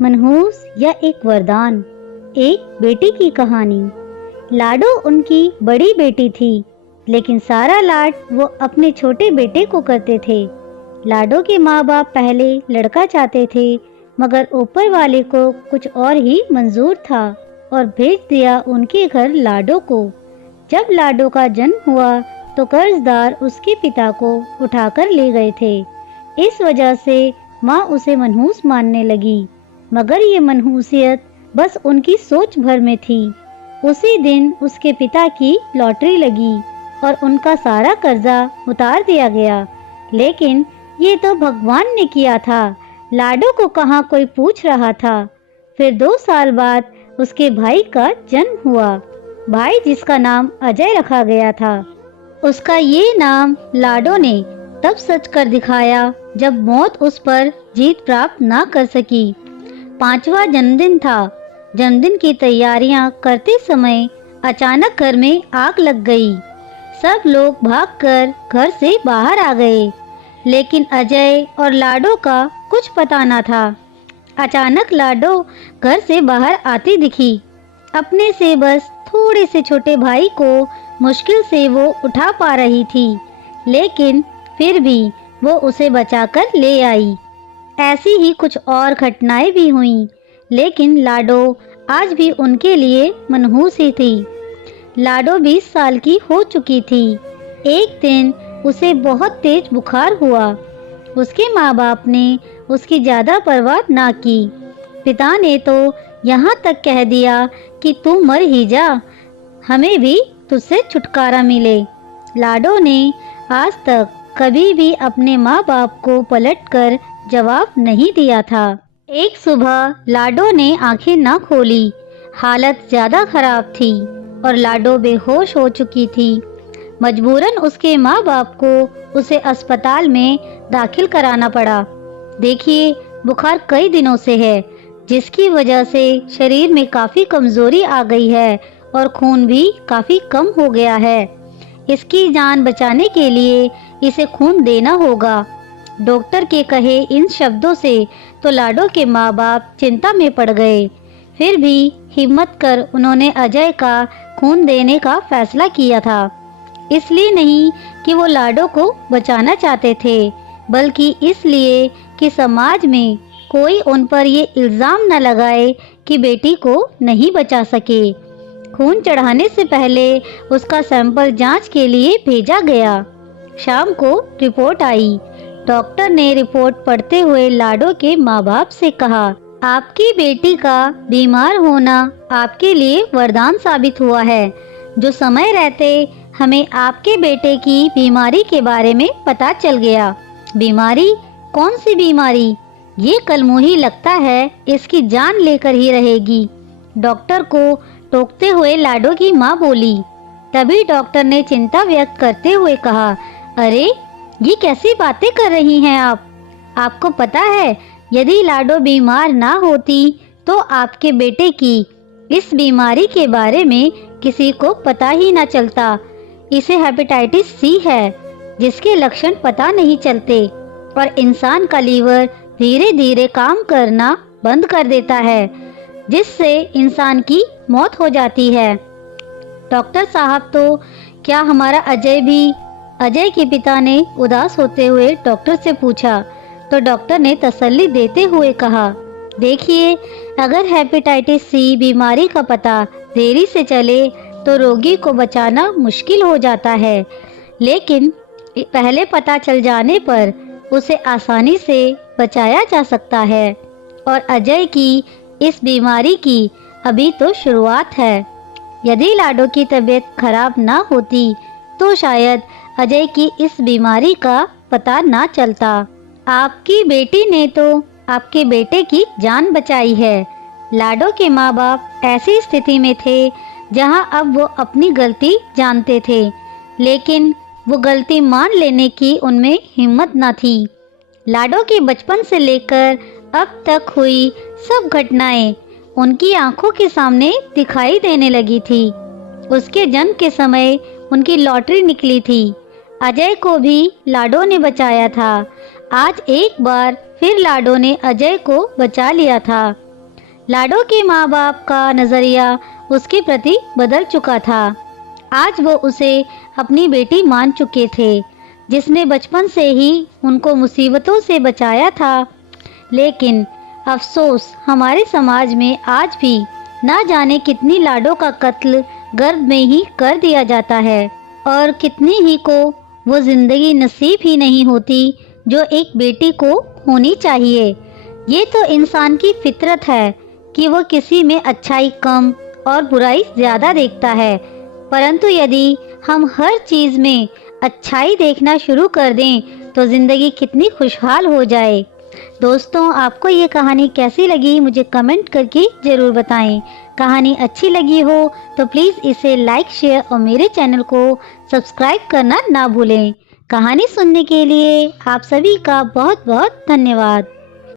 मनहूस या एक वरदान। एक बेटी की कहानी। लाडो उनकी बड़ी बेटी थी, लेकिन सारा लाड वो अपने छोटे बेटे को करते थे। लाडो के माँ बाप पहले लड़का चाहते थे, मगर ऊपर वाले को कुछ और ही मंजूर था और भेज दिया उनके घर लाडो को। जब लाडो का जन्म हुआ तो कर्जदार उसके पिता को उठाकर ले गए थे। इस वजह से माँ उसे मनहूस मानने लगी, मगर ये मनहूसियत बस उनकी सोच भर में थी। उसी दिन उसके पिता की लॉटरी लगी और उनका सारा कर्जा उतार दिया गया। लेकिन ये तो भगवान ने किया था, लाडो को कहाँ कोई पूछ रहा था। फिर 2 साल बाद उसके भाई का जन्म हुआ। भाई जिसका नाम अजय रखा गया था। उसका ये नाम लाडो ने तब सच कर दिखाया जब मौत उस पर जीत प्राप्त ना कर सकी। 5वां जन्मदिन था। जन्मदिन की तैयारियां करते समय अचानक घर में आग लग गई। सब लोग भागकर घर से बाहर आ गए, लेकिन अजय और लाडो का कुछ पता न था। अचानक लाडो घर से बाहर आती दिखी। अपने से बस थोड़े से छोटे भाई को मुश्किल से वो उठा पा रही थी, लेकिन फिर भी वो उसे बचाकर ले आई। ऐसी ही कुछ और घटनाएं भी हुईं, लेकिन लाडो आज भी उनके लिए मनहूस ही थी। लाडो 20 साल की हो चुकी थी। एक दिन उसे बहुत तेज बुखार हुआ। उसके माँ बाप ने उसकी ज़्यादा परवाह ना की। पिता ने तो यहाँ तक कह दिया कि तू मर ही जा, हमें भी तुझसे छुटकारा मिले। लाडो ने आज तक कभी भी अपने माँ बाप को पलटकर जवाब नहीं दिया था। एक सुबह लाडो ने आंखें न खोली। हालत ज्यादा खराब थी और लाडो बेहोश हो चुकी थी। मजबूरन उसके माँ बाप को उसे अस्पताल में दाखिल कराना पड़ा। देखिए, बुखार कई दिनों से है, जिसकी वजह से शरीर में काफ़ी कमज़ोरी आ गई है और खून भी काफ़ी कम हो गया है। इसकी जान बचाने के लिए इसे खून देना होगा। डॉक्टर के कहे इन शब्दों से तो लाडो के माँ बाप चिंता में पड़ गए। फिर भी हिम्मत कर उन्होंने अजय का खून देने का फैसला किया था। इसलिए नहीं कि वो लाडो को बचाना चाहते थे, बल्कि इसलिए कि समाज में कोई उन पर ये इल्ज़ाम न लगाए कि बेटी को नहीं बचा सके। खून चढ़ाने से पहले उसका सैंपल जांच के लिए भेजा गया। शाम को रिपोर्ट आई। डॉक्टर ने रिपोर्ट पढ़ते हुए लाडो के माँ बाप से कहा, आपकी बेटी का बीमार होना आपके लिए वरदान साबित हुआ है। जो समय रहते हमें आपके बेटे की बीमारी के बारे में पता चल गया। बीमारी? कौन सी बीमारी? ये कलमुही लगता है इसकी जान लेकर ही रहेगी। डॉक्टर को टोकते हुए लाडो की माँ बोली। तभी डॉक्टर ने चिंता व्यक्त करते हुए कहा, अरे ये कैसी बातें कर रही हैं आप? आपको पता है, यदि लाडो बीमार ना होती तो आपके बेटे की इस बीमारी के बारे में किसी को पता ही ना चलता। इसे हेपेटाइटिस सी है, जिसके लक्षण पता नहीं चलते और इंसान का लीवर धीरे धीरे काम करना बंद कर देता है, जिससे इंसान की मौत हो जाती है। डॉक्टर साहब, तो क्या हमारा अजय भी? अजय के पिता ने उदास होते हुए डॉक्टर से पूछा, तो डॉक्टर ने तसल्ली देते हुए कहा, देखिए, अगर हेपेटाइटिस सी बीमारी का पता देरी से चले तो रोगी को बचाना मुश्किल हो जाता है, लेकिन पहले पता चल जाने पर उसे आसानी से बचाया जा सकता है। और अजय की इस बीमारी की अभी तो शुरुआत है। यदि लाडो की तबीयत खराब ना होती तो शायद अजय की इस बीमारी का पता ना चलता। आपकी बेटी ने तो आपके बेटे की जान बचाई है। लाडो के माँ बाप ऐसी स्थिति में थे जहां अब वो अपनी गलती जानते थे, लेकिन वो गलती मान लेने की उनमें हिम्मत न थी। लाडो के बचपन से लेकर अब तक हुई सब घटनाएं उनकी आंखों के सामने दिखाई देने लगी थी। उसके जन्म के समय उनकी लॉटरी निकली थी। अजय को भी लाडो ने बचाया था। आज एक बार फिर लाडो ने अजय को बचा लिया था। लाडो के माँ बाप का नज़रिया उसके प्रति बदल चुका था। आज वो उसे अपनी बेटी मान चुके थे, जिसने बचपन से ही उनको मुसीबतों से बचाया था। लेकिन अफसोस, हमारे समाज में आज भी ना जाने कितनी लाडो का कत्ल गर्भ में ही कर दिया जाता है और कितनी ही को वो जिंदगी नसीब ही नहीं होती जो एक बेटी को होनी चाहिए। ये तो इंसान की फितरत है कि वो किसी में अच्छाई कम और बुराई ज़्यादा देखता है, परंतु यदि हम हर चीज़ में अच्छाई देखना शुरू कर दें तो ज़िंदगी कितनी खुशहाल हो जाए। दोस्तों, आपको ये कहानी कैसी लगी मुझे कमेंट करके ज़रूर बताएं। कहानी अच्छी लगी हो तो प्लीज़ इसे लाइक, शेयर और मेरे चैनल को सब्सक्राइब करना ना भूलें। कहानी सुनने के लिए आप सभी का बहुत बहुत धन्यवाद।